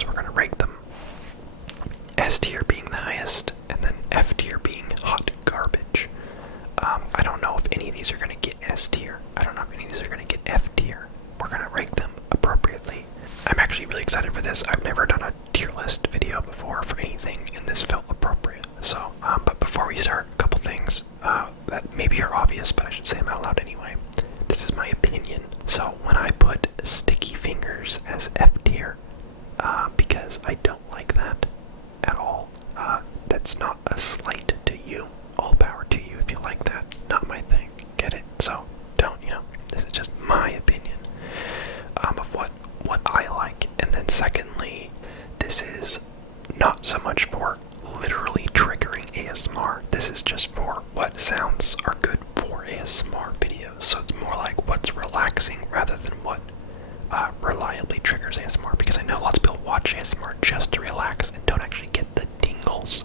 videos. We're gonna rank them. S tier being the highest, and then F tier being hot garbage. I don't know if any of these are gonna get S tier. I don't know if any of these are gonna get F tier. We're gonna rank them appropriately. I'm actually really excited for this. I've never done a tier list video before for anything, and this felt appropriate. So, but before we start, a couple things that maybe are obvious, but I should say them out loud anyway. This is my opinion. So when I put sticky fingers as F tier, because I don't like that at all. That's not a slight to you. All power to you if you like that. Not my thing. Get it? So don't, this is just my opinion of what I like. And then secondly, this is not so much for literally triggering ASMR. This is just for what sounds are good for ASMR videos. So it's more like what's relaxing rather than what reliably triggers ASMR. Because I know lots of people watch ASMR just to relax and don't actually get the tingles.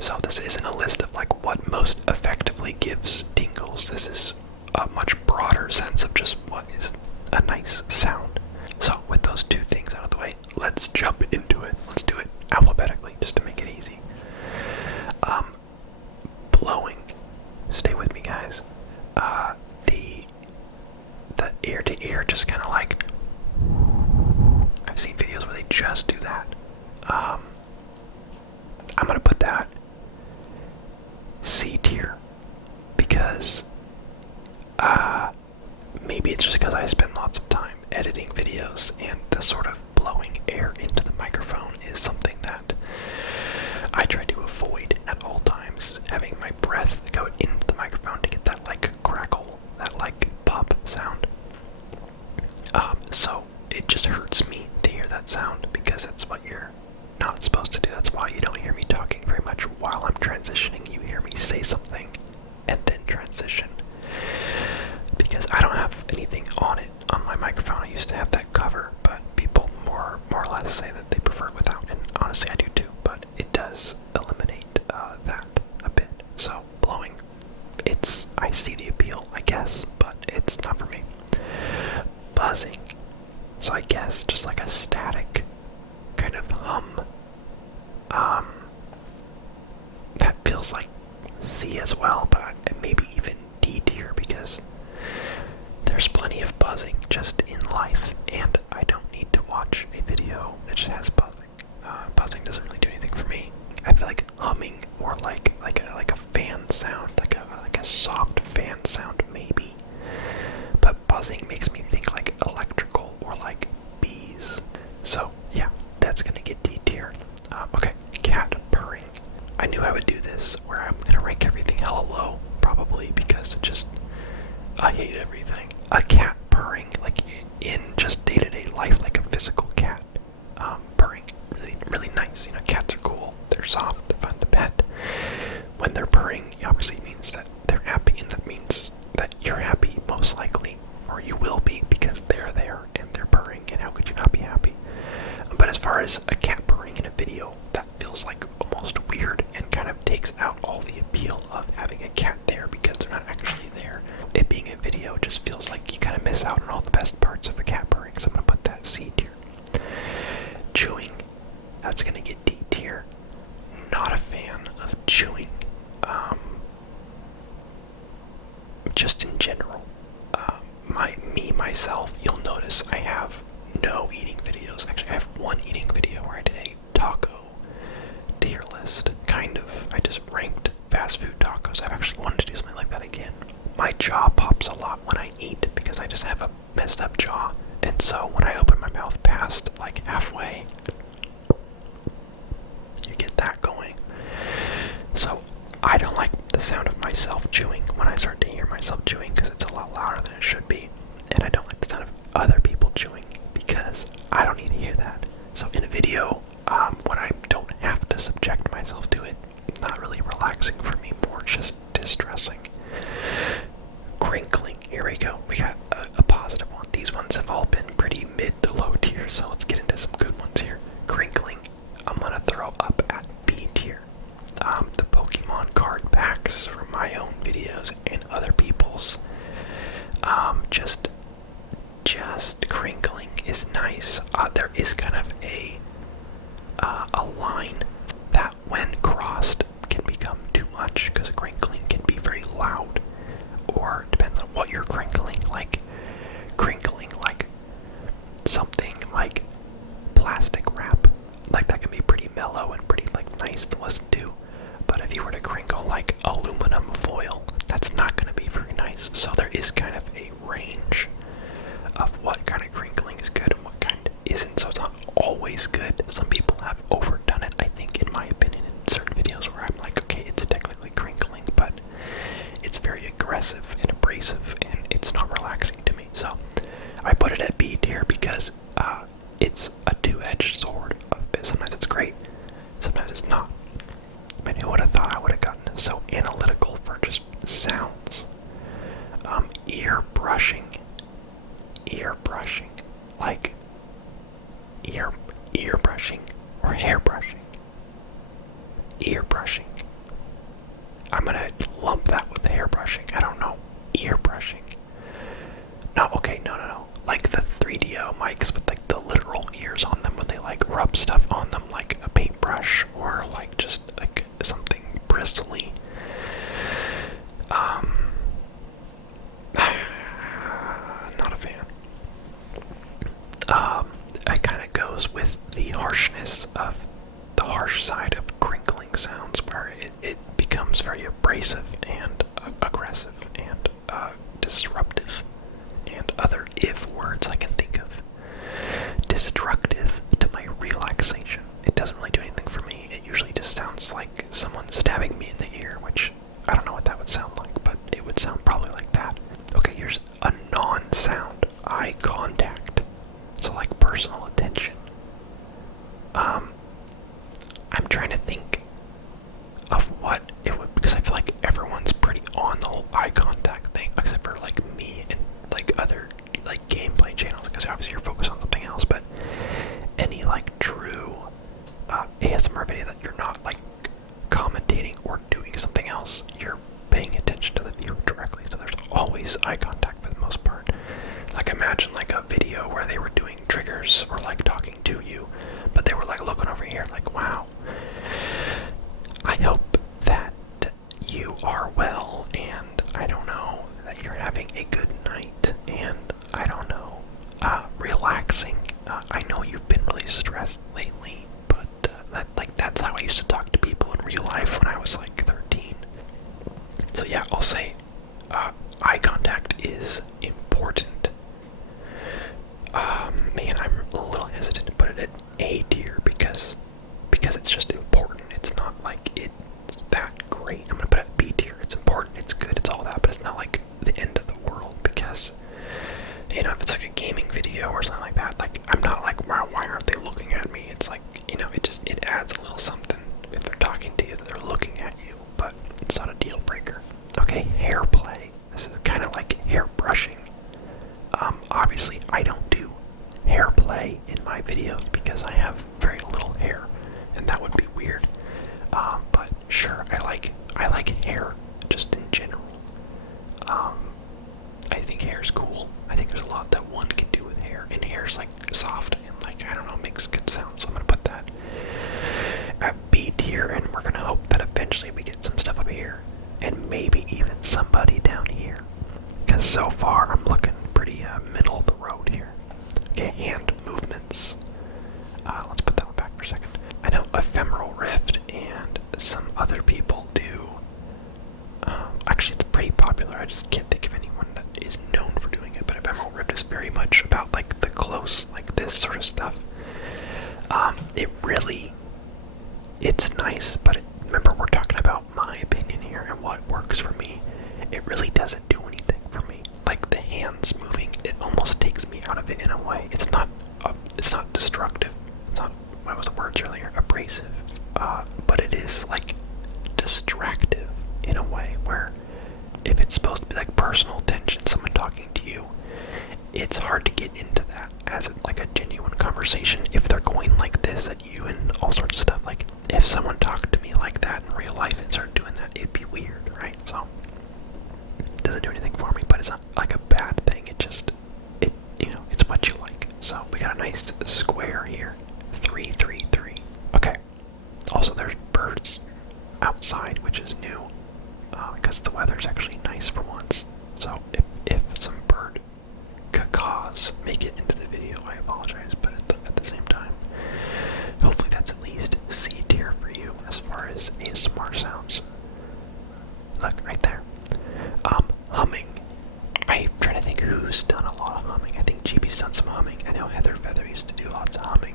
So this isn't a list of like what most effectively gives tingles. This is a much broader sense of just what is a nice sound. So with those two things out of the way, let's jump into it. Let's do it alphabetically just to make it easy. Blowing. Stay with me, guys. The ear to ear, just kind of like. I've seen videos where they just do that. I'm gonna put that C tier because maybe it's just because I spend lots of time editing videos, and the sort of blowing air into the microphone is something that I try to avoid at all times, having my breath go into the microphone to get that like crackle, that like pop sound. So it just hurts me to hear that sound because that's what you're not supposed to do. That's why you don't hear me talking very much while I'm transitioning. You hear me say something and then transition. Because I don't have anything on it on my microphone. I used to have that cover, but people more or less say that they prefer it without, and honestly I do too, but it does eliminate that a bit. So blowing, I see the appeal, I guess, but it's not for me. Buzzing, so I guess just like a static kind of hum. That feels like C as well, but maybe even D tier because there's plenty of buzzing just in life, and I don't need to watch a video that just has buzzing. Buzzing doesn't really do anything for me. I feel like humming or like a fan sound, like a soft fan sound maybe. But buzzing makes me think like electrical or like bees. So yeah, that's gonna get D tier. Okay, cat purring. I knew I would do this where I'm gonna rank everything hella low, probably because I hate everything. A cat purring, like in just day-to-day life, like a physical cat purring, really nice. Cats are cool. They're soft. They're fun to pet. When they're purring, it obviously means that they're happy, and that means that you're happy, most likely, or you will be because they're there and they're purring. And how could you not be happy? But as far as a cat purring in a video, that feels like almost weird and kind of takes out all the appeal of having a cat there because they're not actually there. It being a video just feels like you kind of miss out on all the best parts of a cat purring, so I'm going to put that C tier. Chewing, that's going to get D tier. Not a fan of chewing, just in general. Myself, you'll notice I have no eating videos. Actually, I have one eating video where I did a taco tier list, kind of. I just ranked fast food tacos. I've actually wanted to do something like that again. My jaw pops a lot when I eat because I just have a messed up jaw, and so when I open my mouth past like halfway, you get that going. So I don't like the sound of myself chewing when I start to hear myself chewing because it's a lot louder than it should be, and I don't like the sound of other people chewing because I don't need to hear that. So in a video, when I don't have to subject myself to it, not really relaxing for me, more just distressing. Crinkling, here we go. We got a positive one. These ones have all been pretty mid to low tier, so let's get into some good ones here. Crinkling, I'm gonna throw up at B tier. The Pokemon card packs from my own videos and other people's, just crinkling is nice. There is kind of a always good. Some people have overdone it, I think, in my opinion, in certain videos where I'm like, okay, it's technically crinkling, but it's very aggressive and abrasive, and it's not relaxing to me. So I put it at B tier because it's a two-edged sword. Sometimes it's great, sometimes it's not. I mean, who would have thought I would have gotten so analytical for just sounds? Ear brushing, like ear brushing or hair brushing. Ear brushing. I'm gonna lump that with hair brushing. I don't know. Ear brushing. No, okay, no. Like the 3DO mics with like the literal ears on them when they like rub stuff on them, like a paintbrush or like just like something bristly. Not a fan. It kind of goes with the harshness of the harsh side of crinkling sounds, where it becomes very abrasive and aggressive and disruptive and other if words I can think of. Destructive to my relaxation. It doesn't really do anything for me. It usually just sounds like someone stabbing me in the ear, which I don't know what that would sound like, but it would sound probably like that. Okay, here's a non-sound. Eye contact. So like personal attention. I'm trying to think of what it would, because I feel like everyone's pretty on the whole eye contact thing, except for like me and like other like gameplay channels, because obviously you're focused on something else. But any like true ASMR video that you're not like commentating or doing something else, you're paying attention to the viewer directly, so there's always eye contact for the most part. Like imagine like a video where they were doing triggers or like talking to you, but they were like looking over here like, wow, I hope that you are well, and I don't know, that you're having a good night, and I don't know, relaxing. I know you've been really stressed lately, but that's how I used to talk to people in real life when I was like 13. So yeah, I'll say eye contact is important. Man, I'm a little hesitant to put it at A tier because it's just important. It's not like it's that great. I'm gonna put it at B tier. It's important, it's good, it's all that, but it's not like the end of the world, because you know, if it's like a gaming video or something like that, like I'm not like, wow, why aren't they looking at me? It's like, you know, it adds a little something if they're talking to you, that they're looking at you, but it's not a deal breaker. Okay, hair play. This is kind of like hair brushing. Obviously I don't do hair play in my videos because I have very little hair, and that would be weird. But sure, I like hair just in general. I think hair's cool. I think there's a lot that one can do with hair, and hair's like soft and like, I don't know, makes good sounds. So I'm gonna put that at B tier, and we're gonna hope that eventually we get some stuff up here, and maybe even somebody down here, because so far I'm looking pretty middle of the road here. Okay, hand movements. Let's put that one back for a second. I know Ephemeral Rift and some other people do. Actually, it's pretty popular. I just can't think of anyone that is known for doing it, but Ephemeral Rift is very much about like the close, like this sort of stuff. It's nice, but remember, we're talking about my opinion here and what works for me. It really doesn't do anything for me. Like the hands moving, it almost takes me out of it in a way. It's not destructive. It's not, what was the words earlier? Abrasive. But it is like distractive in a way where if it's supposed to be like personal attention, someone talking to you, it's hard to get into that as like a genuine conversation if they're going like this at you and all sorts of stuff. Like if someone talked to me like that in real life and started doing that, it'd be weird, right? So it doesn't do anything for me, but it's not like a bad thing. It's what you like. So we got a nice square here. 3, 3, 3. Okay. Also, there's birds outside, which is new, because the weather's actually nice for once. So if some bird cacaws make it into the video, I apologize, but at the same time, hopefully that's at least C tier for you as far as ASMR sounds. Look, right there. Humming. I'm trying to think who's done a lot of humming. I think GB's done some humming. I know Heather Feather used to do lots of humming.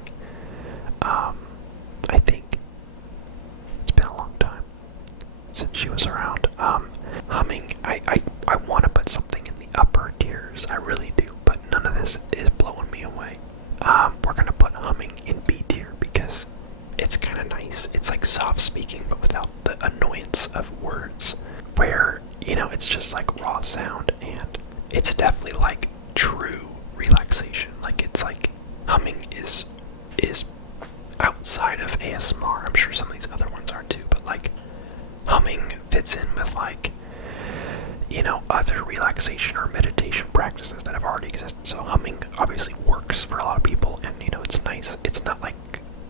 it's like soft speaking, but without the annoyance of words, where, you know, it's just like raw sound, and it's definitely like true relaxation. Like, it's like humming is outside of ASMR. I'm sure some of these other ones are too, but like humming fits in with, like, you know, other relaxation or meditation practices that have already existed. So humming obviously works for a lot of people, and, you know, it's nice. It's not like,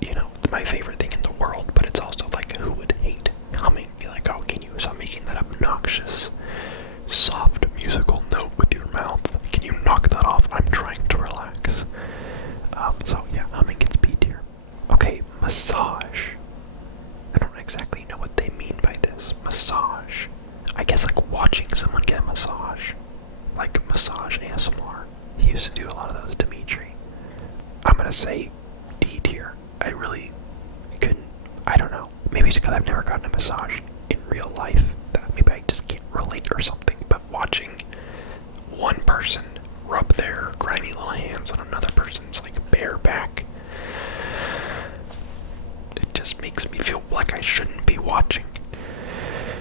you know, it's my favorite thing in the world, but it's also like, who would hate humming? You're like, oh, can you stop making that obnoxious soft musical note with your mouth? Can you knock that off? I'm trying to relax. So yeah, humming gets B tier. Okay, massage. I don't exactly know what they mean by this. Massage. I guess like watching someone get a massage. Like massage ASMR. He used to do a lot of those, Dimitri. I'm gonna say D tier. I really couldn't, I don't know. Maybe it's because I've never gotten a massage in real life. That maybe I just can't relate or something. But watching one person rub their grimy little hands on another person's like bare back, it just makes me feel like I shouldn't be watching.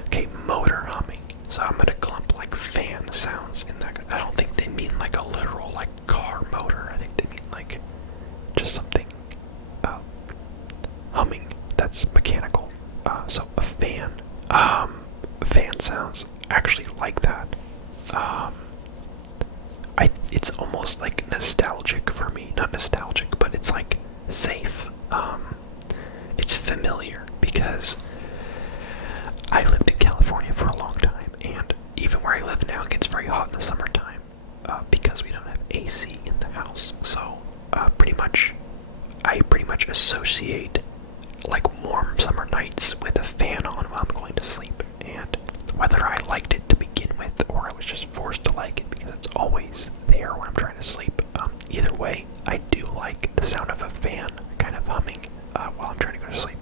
Okay, motor humming. So I'm gonna clump like fan sounds in that. I don't think they mean like a literal like car motor. I think they mean like just something humming that's mechanical. So a fan. Fan sounds actually like that. It's almost like nostalgic for me. Not nostalgic, but it's like safe. It's familiar because I lived in California for a long time, and even where I live now, it gets very hot in the summertime because we don't have AC in the house. So I pretty much associate like warm summer nights with a fan on while I'm going to sleep. And whether I liked it to begin with or I was just forced to like it because it's always there when I'm trying to sleep, either way, I do like the sound of a fan kind of humming while I'm trying to go to sleep.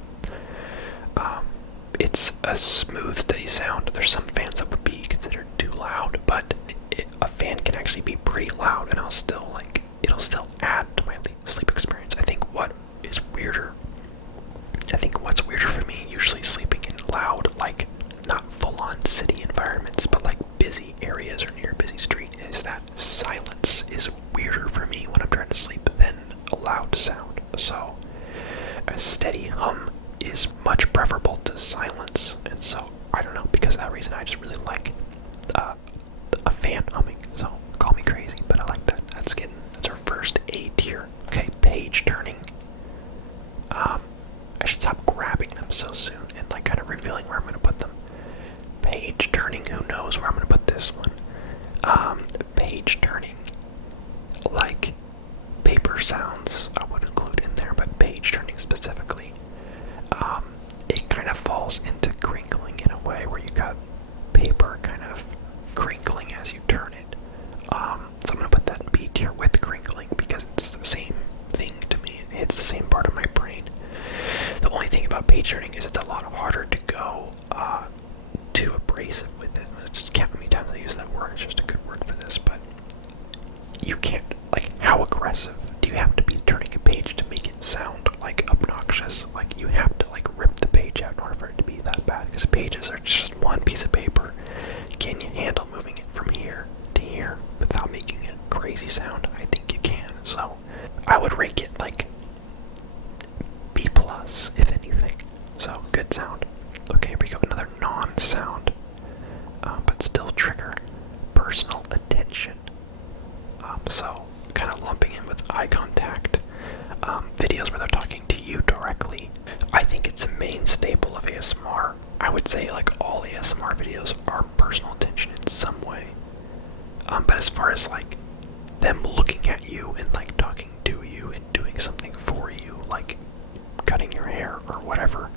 It's a smooth, steady sound. There's some fans that would be considered too loud, but a fan can actually be pretty loud, and it'll still add to my sleep experience. I think what's weirder for me, usually sleeping in loud, like not full-on city environments, but like busy areas or near a busy street, is that silence is weirder for me when I'm trying to sleep than a loud sound. So a steady hum is much preferable to silence, and so I don't know, because of that reason I just really like a fan humming. So call me crazy, but I like that. That's our first A tier. Okay, Paige Turning. I should stop grabbing them so soon and like kind of revealing where I'm gonna put them. Paige Turning, who knows where I'm gonna put this one? Paige Turning, like paper sounds I would include in there, but Paige Turning specifically, it kind of falls into crinkling in a way where you got paper kind of crinkling as you turn it. So I'm gonna put that B tier with crinkling because it's the same thing to me. It's the same part of my brain. The only thing about Paige Turning is it's a lot harder to go too abrasive with it. I just can't how many times I use that word. It's just a good word for this, but you can't, like, how aggressive do you have to be turning a page to make it sound like obnoxious? Like, you have to like rip the page out in order for it to be that bad, because pages are just one piece of paper. Can you handle moving it from here to here without making it a crazy sound? I think you can. So I would rate it like B plus, if anything. So good sound. Okay, here we go. Another non-sound, but still trigger. Personal attention. So kind of lumping in with eye contact. Videos where they're talking to you directly. I think it's a main staple of ASMR. I would say like all ASMR videos are personal attention in some way. But as far as like them looking at you and like talking to you and doing something for you, like cutting your hair or whatever,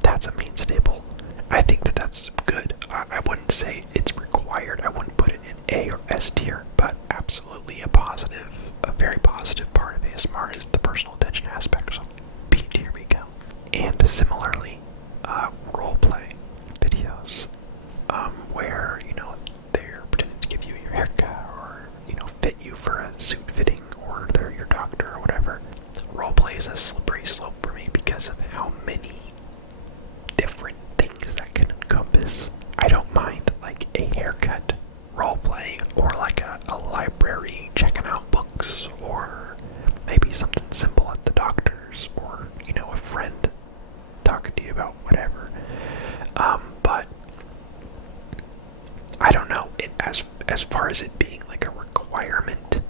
that's a main staple. I think that's good. I wouldn't say it's required. I wouldn't put it in A or S tier, but absolutely a very positive part of ASMR is the personal attention aspect. So B tier we go. And similarly, roleplay videos, where, you know, they're pretending to give you your haircut or, you know, fit you for a suit fitting, or they're your doctor or whatever. Roleplay is a slippery slope for me because of how many different things that can encompass. I don't mind like a haircut roleplay, or like a library checking out books, or maybe something simple at the doctor's, or a friend talking to you about whatever. But I don't know, as far as it being like a requirement,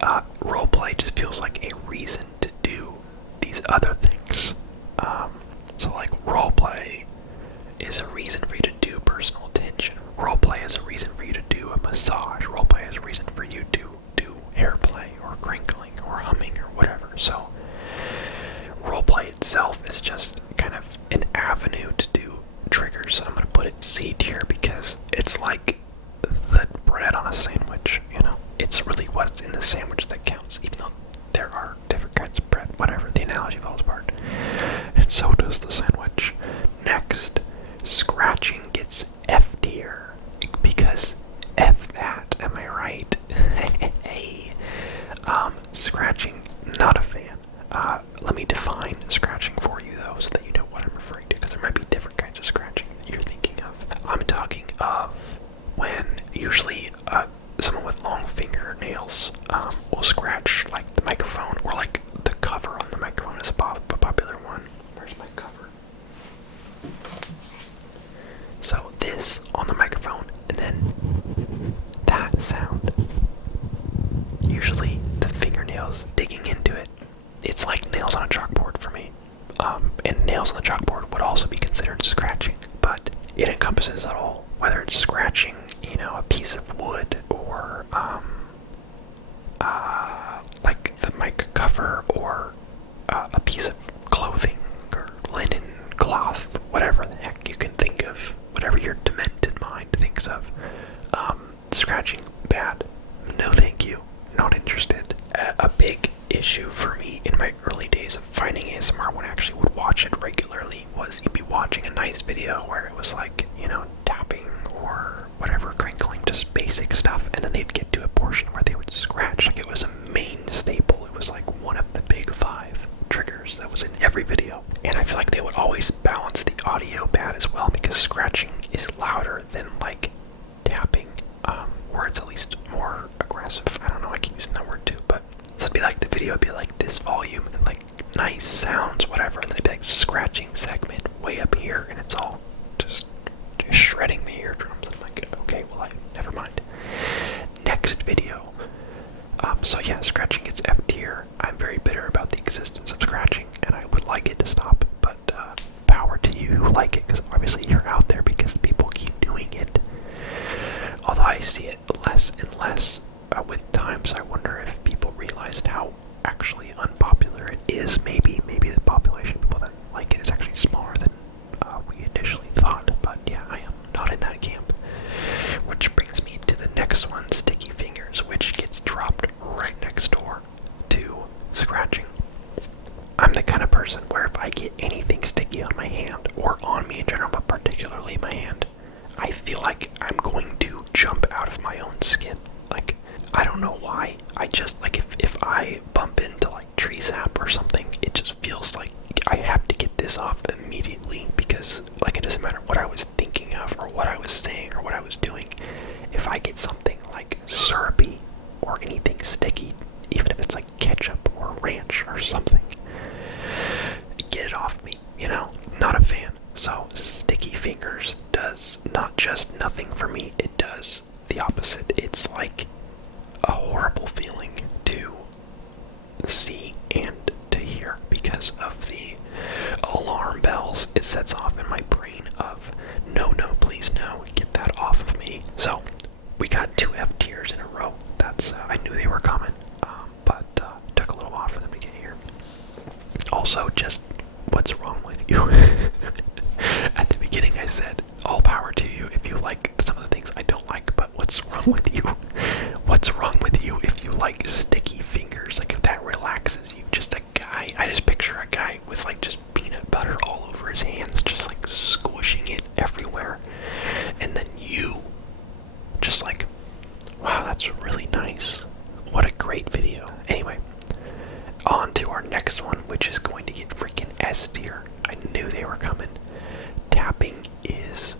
roleplay just feels like a reason to do these other things. So like roleplay is a reason for you to do personal attention. Roleplay is a reason for you to do a massage. Roleplay is a reason for you to do hair play or crinkling or humming or whatever. So roleplay itself is just kind of an avenue to do triggers. I'm going to put it C tier because it's like the bread on a sandwich, It's really what's in the sandwich that counts, even though there are different kinds of bread. Whatever, the analogy falls apart. And so does the sandwich. Next, scratching gets F tier because F that, am I right? Hey. Scratching, not a fan. Let me define scratching for you though, so that you know what I'm referring to, because there might be different kinds of scratching that you're thinking of. I'm talking of when usually someone with long fingernails will scratch like the microphone, or like the cover on the microphone is a popular one. Where's my cover? So this on the microphone, and then that sound. Usually the fingernails digging into it. It's like nails on a chalkboard for me. And nails on the chalkboard would also be considered scratching, but it encompasses it all. Whether it's scratching, a piece of wood, or like the mic cover, or a piece of clothing, or linen, cloth, whatever the heck you can think of, whatever your demented mind thinks of. Scratching, bad. No thank you. Not interested. A big issue for me in my early days of finding ASMR, when I actually would watch it regularly, was you'd be watching a nice video where it was like, tapping or whatever, crinkling, just basic stuff, and then they'd get to a portion where they would scratch. Like it was a main staple. It was like one of the big 5 triggers that was in every video. And I feel like they would always balance the audio bad as well, because scratching is louder than like tapping, or it's at least more aggressive. I don't know, I keep using that word too, but so it'd be like the video would be like this volume and like nice sounds, whatever, and then it'd be like scratching segment way up here, and it's all just shredding the eardrums. I'm like, okay, well, never mind. Next video. So yeah, scratching gets F tier. I'm very bitter about the existence of scratching, and I would like it to stop, but power to you who like it, because obviously you're out there because people keep doing it. Although I see it less and less with time, so I wonder if people realized how actually unpopular it is. Maybe the population of people that like it is actually smaller than we initially thought, but yeah, I am not in that camp. Which brings me to the next one, sticky fingers, which gets dropped right next door to scratching. I'm the kind of person where if I get anything sticky on my hand, or on me in general, but particularly my hand, I feel like I'm going to jump out of my own skin. Like, I don't know why. I just, like, if I bump into, like, tree sap or something, it just feels like I have to get this off immediately, because, like, it doesn't matter what I was thinking of, or what I was saying, or what I was doing. If I get something, like, syrupy, or anything sticky, even if it's, like, ketchup, or ranch, or something, get it off me, Not a fan. So, sticky fingers does not just nothing for me, it does the opposite. It's like a horrible feeling to see and to hear, because of the alarm bells it sets off in my brain of, no, please no, get that off of me. So, we got 2 F tiers in a row. That's, I knew they were coming, but took a little while for them to get here. Also, just, what's wrong with you? At the beginning I said, all power to you if you like some of the things I don't like, but what's wrong with you? What's wrong with you if you like sticky fingers? Like, if that relaxes you. Just a guy, I just picture a guy with like just peanut butter all over his hands, just like squishing it everywhere. And then you, just like, wow, that's really nice. What a great video. Anyway, on to our next one, which is going to get freaking S tier. I knew they were coming. Tapping is,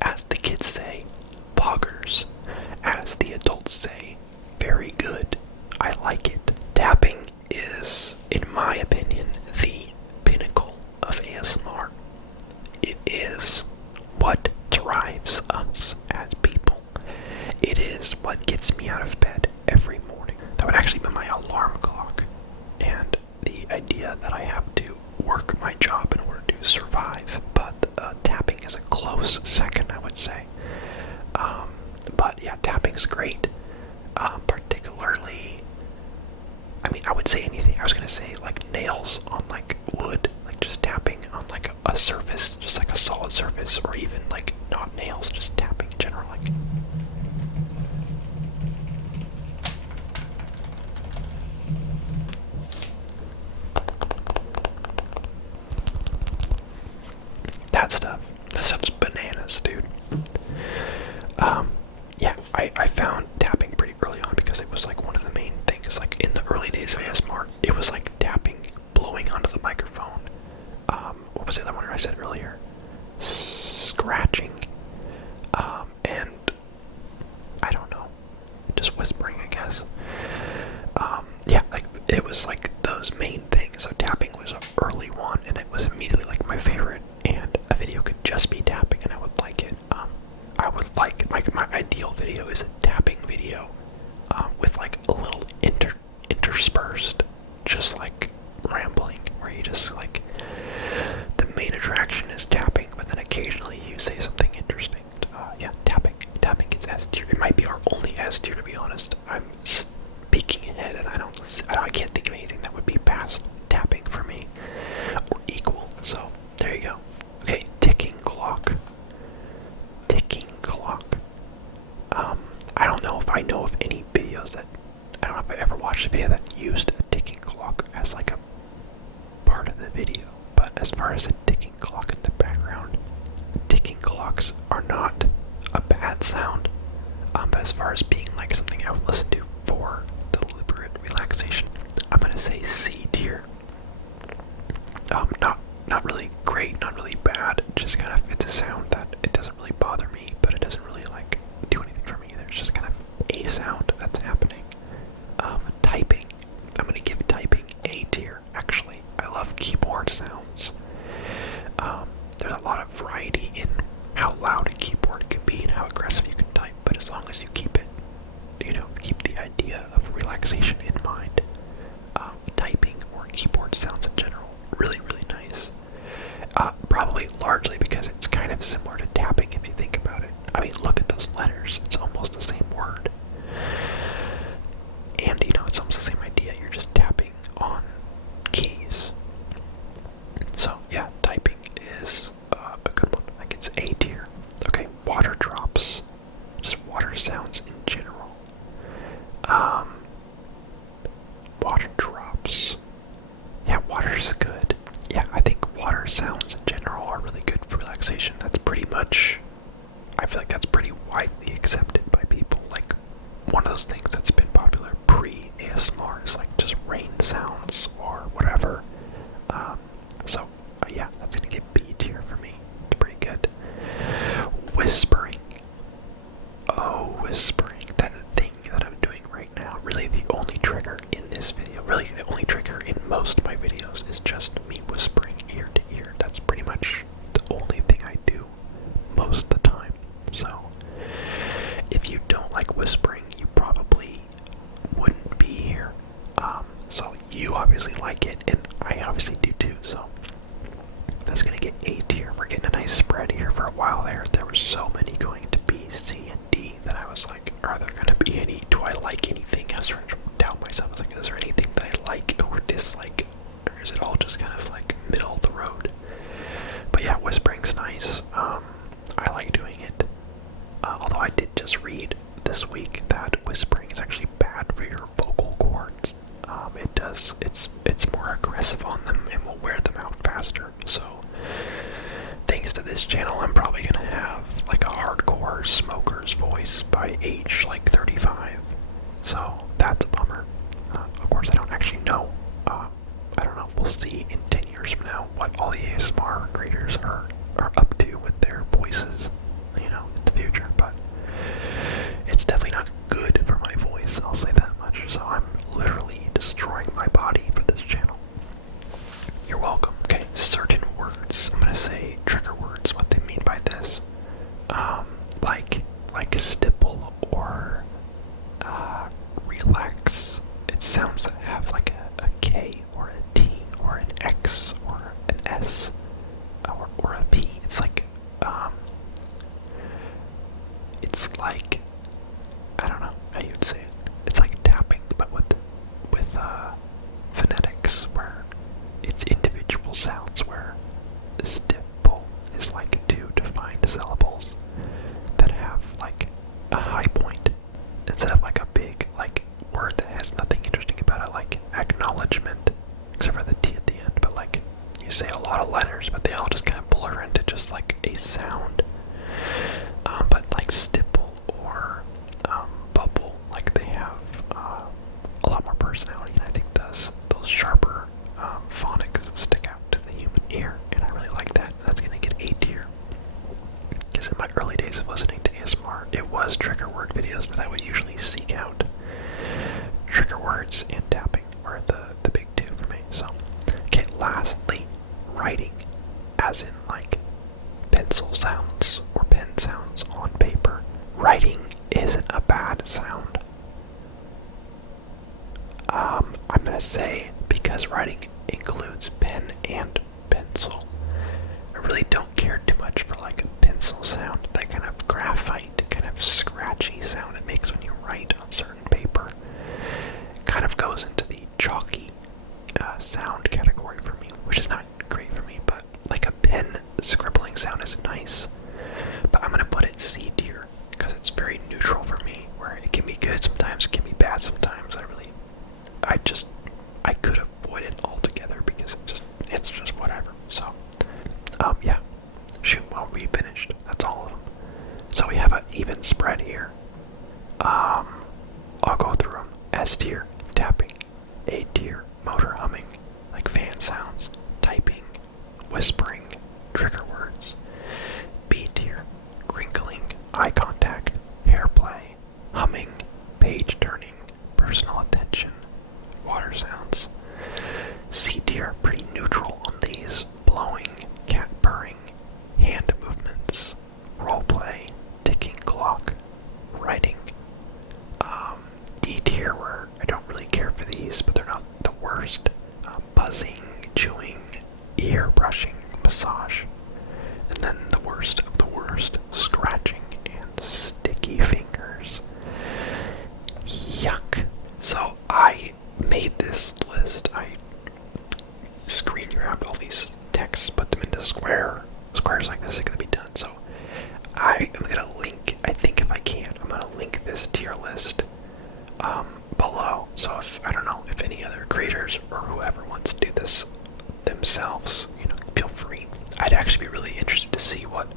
as the kids say, poggers. As the adults say, very good. I like it. Tapping is, in my opinion, the pinnacle of ASMR. It is what drives us as people. It is what gets me out of bed every morning. That would actually be my alarm clock. And the idea that I have to work my job in order to survive. But tapping is a close second, I would say. But yeah, tapping's great. Particularly, I mean, I would say anything. I was gonna say like nails on like wood, like just tapping on like a surface, just like a solid surface, or even like not nails, just tapping in general, like. That stuff's bananas, dude. Yeah, I found tapping pretty early on because it was like one of the main things. Like in the early days of ASMR, it was like tapping, blowing onto the microphone. What was the other one I said earlier? Scratching, and I don't know, just whispering, I guess. Yeah, like it was like those main things. So tapping was an early one, and it was immediately like my favorite. And a video could just be tapping, and I would like it. I would like my ideal video is a tapping video, with like a little interspersed, just like rambling, where you just like the main attraction is tapping, but then occasionally you say something interesting. Yeah, tapping gets S tier. It might be our only S tier, to be honest. I'm peeking ahead, and I can't think of anything that would be past tapping for me, or equal. So there you go. Okay, ticking clock. I don't know if I know of any videos that, I don't know if I ever watched a video that used a ticking clock as like a part of the video, but as far as a ticking clock in the background, ticking clocks are not a bad sound, but as far as being like something I would listen to for deliberate relaxation, I'm gonna say C tier. Not really great, not really bad, just kind of, it's a sound that it doesn't really bother me, but it doesn't really like do anything for me either. It's just kind of a sound that's happening. Typing, I'm gonna give typing A tier, actually. I love keyboard sounds. There's a lot of variety in how loud a keyboard can be and how aggressive you can type, but as long as you keep it, keep the idea of relaxation in mind, typing or keyboard sounds in general, really, really nice. Probably largely because it's kind of similar to tapping if you think about it. I mean, look at those letters. It's almost the same word. And, it's almost the same idea. You're just tapping on keys. So, yeah, typing is a good one. Like, it's A tier. Okay, water drops. Just water sounds in general. Water drops. Yeah, water's good. Yeah, I think water sounds in general are really good for relaxation. That's pretty much, I feel like that's pretty widely accepted by people. Like, one of those things that's been popular pre-ASMR is like just rain sounds or whatever. Yeah, that's gonna get B tier for me. It's pretty good. Whispering. Oh, whispering. That thing that I'm doing right now, really the only trigger in this video, really the only trigger in most of my videos is just me whispering ear to ear. That's pretty much the only thing I do most of the time. So, if you don't like whispering, you probably wouldn't be here. So you obviously like it, and I obviously do too, so that's gonna get A tier. We're getting a nice spread here. For a while there were so many going to B, C, and D that I was like, are there gonna be any, do I like anything? I was starting to doubt myself. I was like, is there anything that I like or dislike? Or is it all just kind of like middle of the road? But yeah, whispering's nice. I like doing it. Although I did just read this week that whispering is actually bad for your vocal cords. It's more aggressive on them and will wear them out faster. So, thanks to this channel, I'm probably gonna have like a hardcore smoker's voice by age like 35. So that's a bummer. Of course, I don't actually know. I don't know. We'll see in 10 years years from now what all the ASMR creators are up to with their voices, in the future, but it's definitely not good for my voice, I'll say that much, so I'm literally destroying my body for this channel. You're welcome. Okay, certain words, I'm gonna say trigger words, what they mean by this, like stipple or relax. It sounds that have like a K or a T or an X or an S or a P. It's like I don't know how you'd say it. It's like tapping, but with phonetics, where it's individual sounds, where stipple is like two defined syllables that have like a high point instead of like a big like word that has nothing interesting about it, like acknowledgement, except for the T at the end. But like you say a lot of letters, but they all just kind of blur into just like a sound. But like stipple or bubble, like they have a lot more personality, and I think those sharper phonics stick out to the human ear, and I really like that. That's gonna get A tier. Because in my early days of listening to ASMR, it was trigger word videos that I would usually seek out. Trigger words and tapping were the big two for me. So, okay, lastly, writing, as in like pencil sounds or pen sounds on paper. Writing isn't a bad sound. I'm gonna say, because writing includes pen and pencil, I really don't care too much for like a pencil sound, that kind of graphite, kind of scratchy sound it makes when you write on certain paper. It kind of goes into the chalky sound category for me, which is not great for me, but like a pen scribbling sound is nice. But I'm gonna put it C tier, because it's very neutral for me, where it can be good sometimes, it can be bad sometimes. I could avoid it altogether because it's just whatever. So, yeah. Shoot, well, we finished. That's all of them. So we have an even spread here. I'll go through them. S tier, tapping. A tier, motor humming, like fan sounds, typing, whispering, trigger words. B tier, crinkling, eye contact, hair play, humming, page turning, personal attention, water sounds. C tier, pretty neutral on these, blowing, cat purring, hand movements, roleplay, ticking clock, writing. D tier, where I don't really care for these, but they're not the worst. Buzzing, chewing, ear brushing, massage. And then the worst of the worst, scratching and sticky fingers. Yuck. So I made this list. I screen grabbed all these texts, put them into squares like this are gonna be done. So I am gonna link, I think if I can, I'm gonna link this tier list below. So I don't know if any other creators or whoever wants to do this themselves, feel free. I'd actually be really interested to see what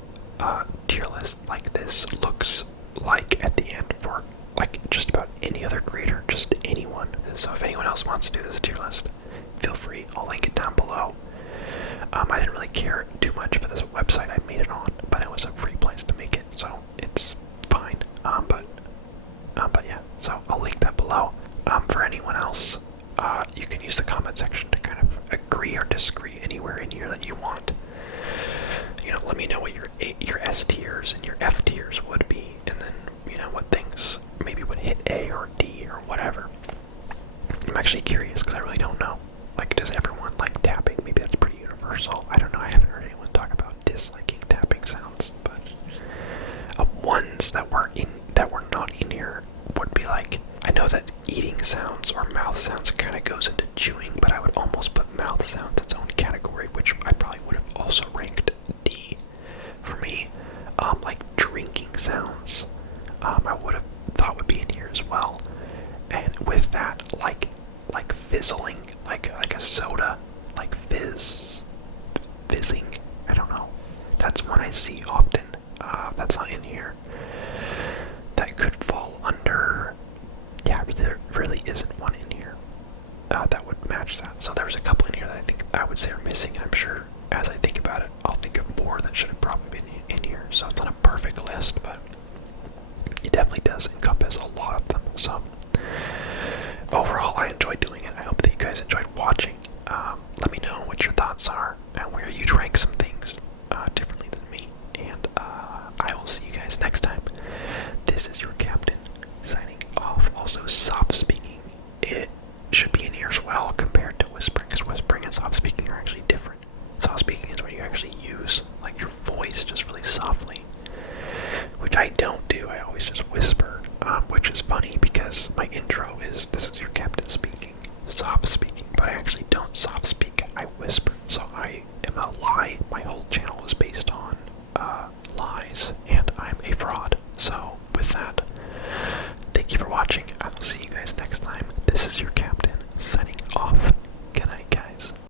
tier list like this looks like at the end for like just about any other creator, just anyone. So if anyone else wants to do this tier list, feel free. I'll link it down below. I didn't really care too much for this website I made it on, but it was a free place to make it, so it's fine. But yeah, so I'll link that below. For anyone else, you can use the comment section to kind of agree or disagree anywhere in here that you want. Let me know what your S tiers and your F tiers would be, and then what things maybe would hit A or D or whatever. I'm actually curious because I really don't know. Like, does everyone like tapping? Maybe that's pretty universal. I don't know. I haven't heard anyone talk about disliking tapping sounds, but ones that were not in here would be like, I know that eating sounds or mouth sounds kind of goes into chewing, but I would almost put mouth sounds its own category, which I probably would have also ranked D for me. Like drinking sounds, I would have thought would be in here as well. And with that, like fizzling, like a soda, like fizzing. I don't know. That's one I see often. That's not in here. That could fall under. Yeah, there really isn't one in here that would match that. So there was a couple in here that I think I would say are missing. I'm sure as I think about it, I'll think of more that should have probably been in here. So it's not a perfect list, but it definitely does encompass a lot of them. So overall, I enjoyed doing it. I hope that you guys enjoyed watching. Let me know what your thoughts are and where you'd rank some things differently than me. And I will see you guys next time. This is your captain signing off. Also, soft speaking, it should be in here as well compared to whispering, because whispering and soft speaking are actually different. Soft speaking is when you actually use like your voice just really softly, which I don't do. I always just whisper, which is funny because my intro is "This is your captain